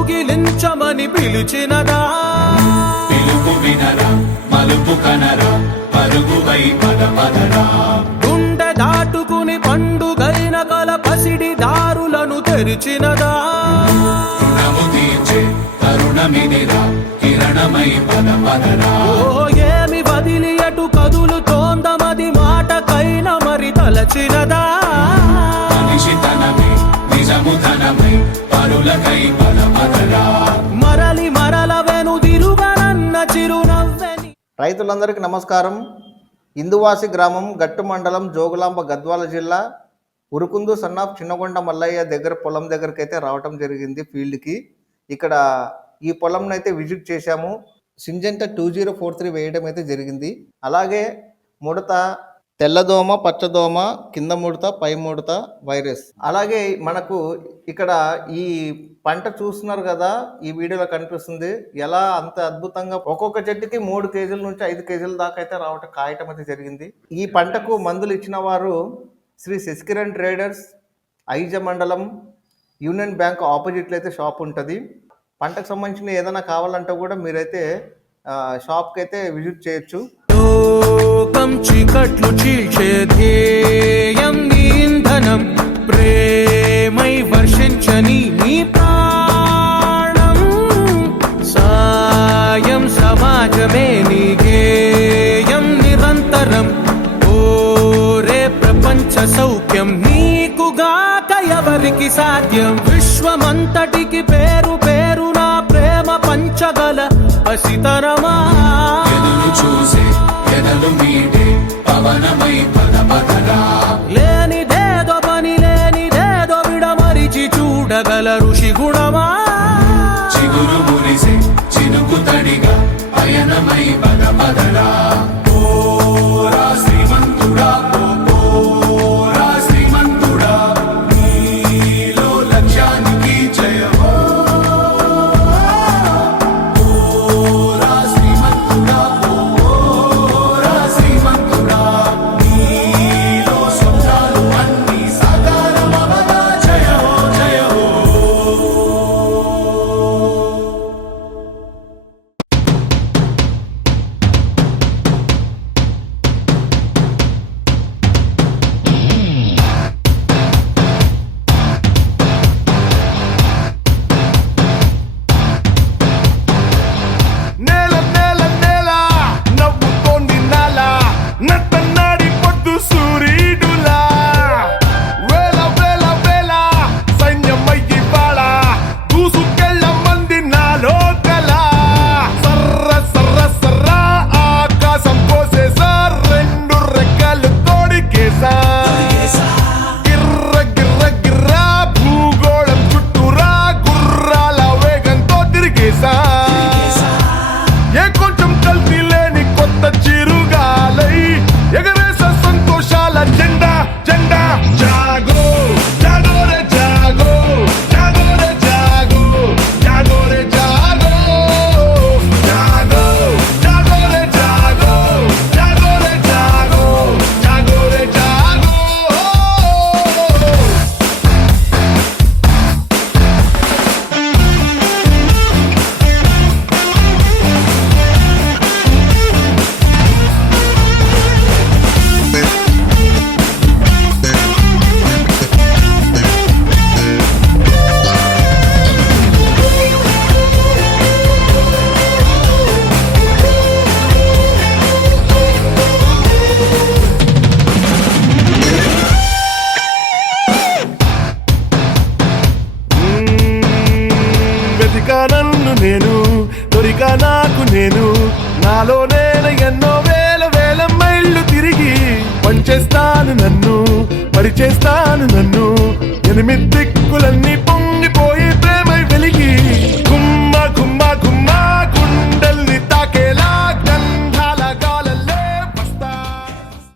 ఊగిలించమని పిలిచినదా? పిలుపు వినరా మలుపు కనరా పరుగు వై పద పదరా గుండె దాటుకుని పండుగైన కల పసిడి దారులను తెరిచినదా? తరుణమిదిరా కిరణమై పద పదరా ధనమై పరులకై పద మరలి మరల వెనుదిరుగనన్న చిరునవ్వెని. రైతులందరికీ నమస్కారం. ఇందువాసి గ్రామం గట్టు మండలం జోగులాంబ గద్వాల జిల్లా ఉరుకుందు సన్నాఫ్ చిన్నగొండ మల్లయ్య దగ్గర పొలం దగ్గరికి అయితే రావటం జరిగింది ఫీల్డ్కి. ఇక్కడ ఈ పొలంను అయితే విజిట్ చేశాము. Syngenta two zero four three వేయడం అయితే జరిగింది. అలాగే ముడత తెల్లదోమ పచ్చదోమ కింద ముడత పై ముడత వైరస్. అలాగే మనకు ఇక్కడ ఈ పంట చూస్తున్నారు కదా ఈ వీడియోలో కనిపిస్తుంది. ఎలా అంత అద్భుతంగా ఒక్కొక్క చెట్టుకి మూడు కేజీల నుంచి ఐదు కేజీల దాకా అయితే రావటం కాయటం అయితే జరిగింది. ఈ పంటకు మందులు ఇచ్చిన వారు శ్రీ శశికిరణ్ ట్రేడర్స్ ఐజ మండలం యూనియన్ బ్యాంక్ ఆపోజిట్లో అయితే షాప్ ఉంటుంది. పంటకు సంబంధించిన ఏదైనా కావాలంటే కూడా మీరైతే షాప్కి అయితే విజిట్ చేయొచ్చు. లోకం చీకట్లు చీల్చే ధ్యేయం నీ ఇంధనం. ప్రేమై వర్షించని నీ ప్రాణం. సాయం సమాజమే నీ గేయం నిరంతరం. ఓరే ప్రపంచ సౌఖ్యం నీకుగాక ఎవరికి సాధ్యం? విశ్వమంతటికి పేరు పేరు నా ప్రేమ పంచగల పసితరమా చూసి ఎదలు మీటే పవనమై పద పదరా లేనిదేదో పని లేనిదేదో విడమరిచి చూడగల ఋషి గుణమా? చిగురు మురిసే చినుకు తడిగా పయనమై పద పదరా